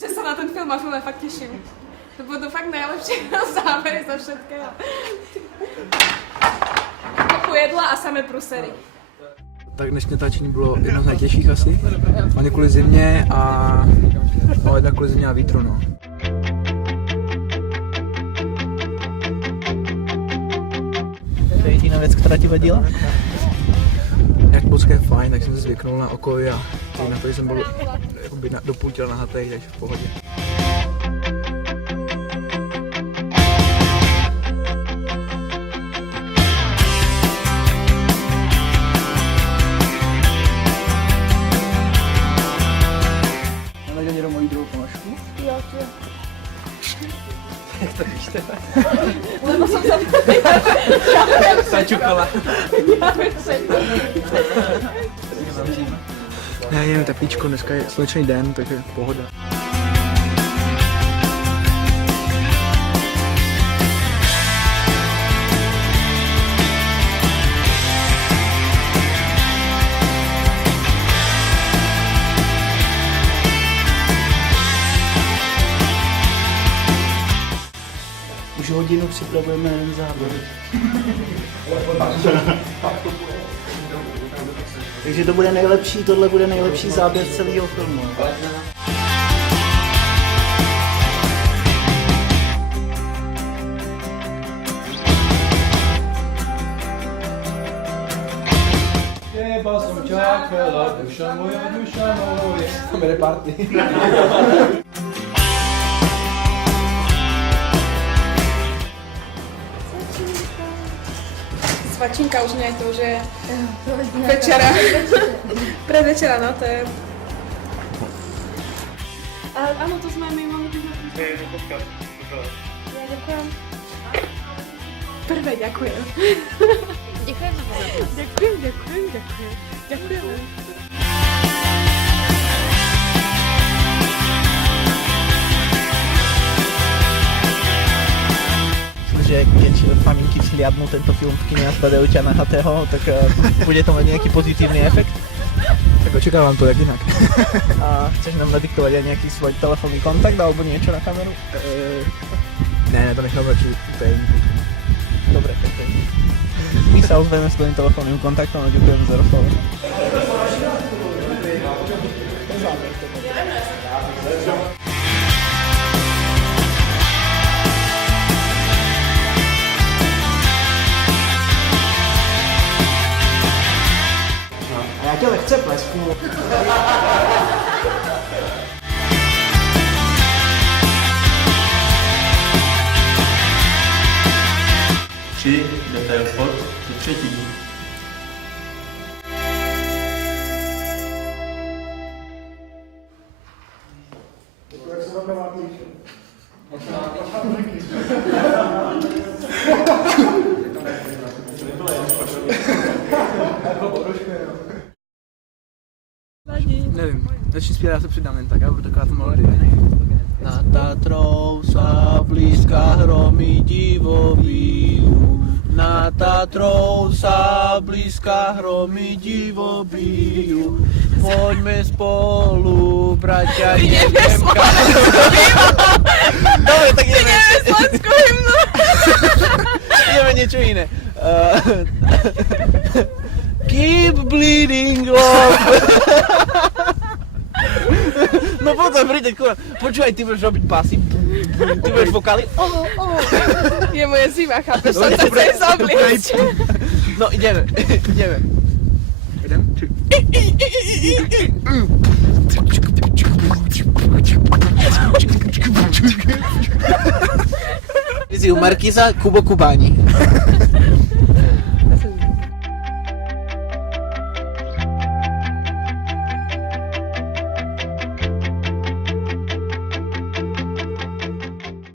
že se na ten film a film fakt těším. To budou fakt nejlepší závěry ze všetkého. Kopu jedla a samé prusery. Tak dnešní natáčení bylo jedno z nejtěžších asi. Hlavně kvůli zimě a jednak kvůli zimě a vítru, no. To je jediná věc, která ti vadila? Jak Bocké je fajn, tak jsem se zvyknul na okolí a na to, že jsem byl do půl těla nahatej, takže v pohodě. Máme někdo moji druhou ponožku? Jo, tu. Jak to víš teda? Lebo jsem se... Sačukala. Ne, jen teplíčko, dneska je slunečný den, takže pohoda. Už hodinu připravujeme jeden záběr. Takže to bude nejlepší, tohle bude nejlepší záběr celého filmu. Těba jsem čákala, duša moje. To bude party. Svačinka už nie, to už je večera. Predvečera, no to je... Ale áno, to sme my mali byť. Ja ďakujem. Prvé ďakujem. Ďakujem za pozornosť. Ďakujem. Že keď maminky vzhliadnú tento film v kine a zbadajú ťa nahatého, tak bude to mať nejaký pozitívny efekt. Tak očekávám to, jak jinak. A chceš nám nadiktovať aj nejaký svoj telefónny kontakt alebo niečo na kameru? Ne, to nechám radši úplně. Dobre, tak my sa ozveme s tvojím telefónnym kontaktom a ďakujem za rozhovor. A já tě lehce plesknu. Detail pod, třetí. Nevím, začni zpívat, já se přidám jen tak, já budu taková to melodie. Nad Tatrou sa blízka hromy divobíjú. Nad Tatrou sa blízka hromy divobíjú. Poďme spolu, bratia, ideme Dobre, tak ideme. Slovensku hymnu. Ideme niečo iné. Keep bleeding love. No potom príde, počúvaj, ty budeš robiť basy, ty budeš vokály. Je moje zima, chápeš, som sa chcem zobliecť. No ideme. Jdem? Viziu Markíza, Kubo Kubáni.